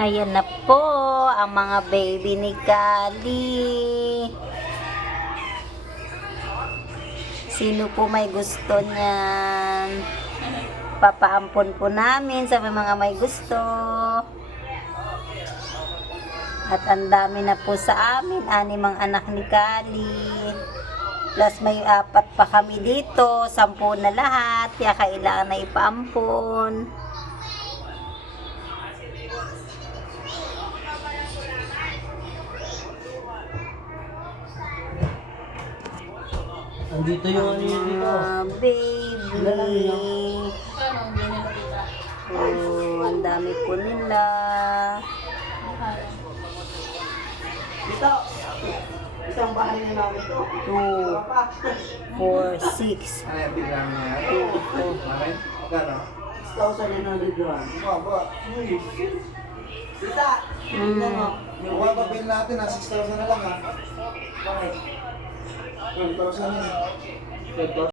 Ayan na po ang mga baby ni Kali. Sino po may gusto niyan? Papaampon po namin sa mga may gusto. At ang dami na po sa amin, 6 ang anak ni Kali. Plus may 4 pa kami dito, 10 na lahat, kaya kailangan na ipaampon. Andito yung ano yun dito. Baby. Oh, ang dami po nila. Dito. Isang bahay na namin to. 2, 4, 6. Ano yung biglang niya? Bakit? Gano? 6,900 yuan. Baba. Tita! Tignan mo. Yung baba bill natin, 6,000 na lang ha. Bakit? 1,000 yun.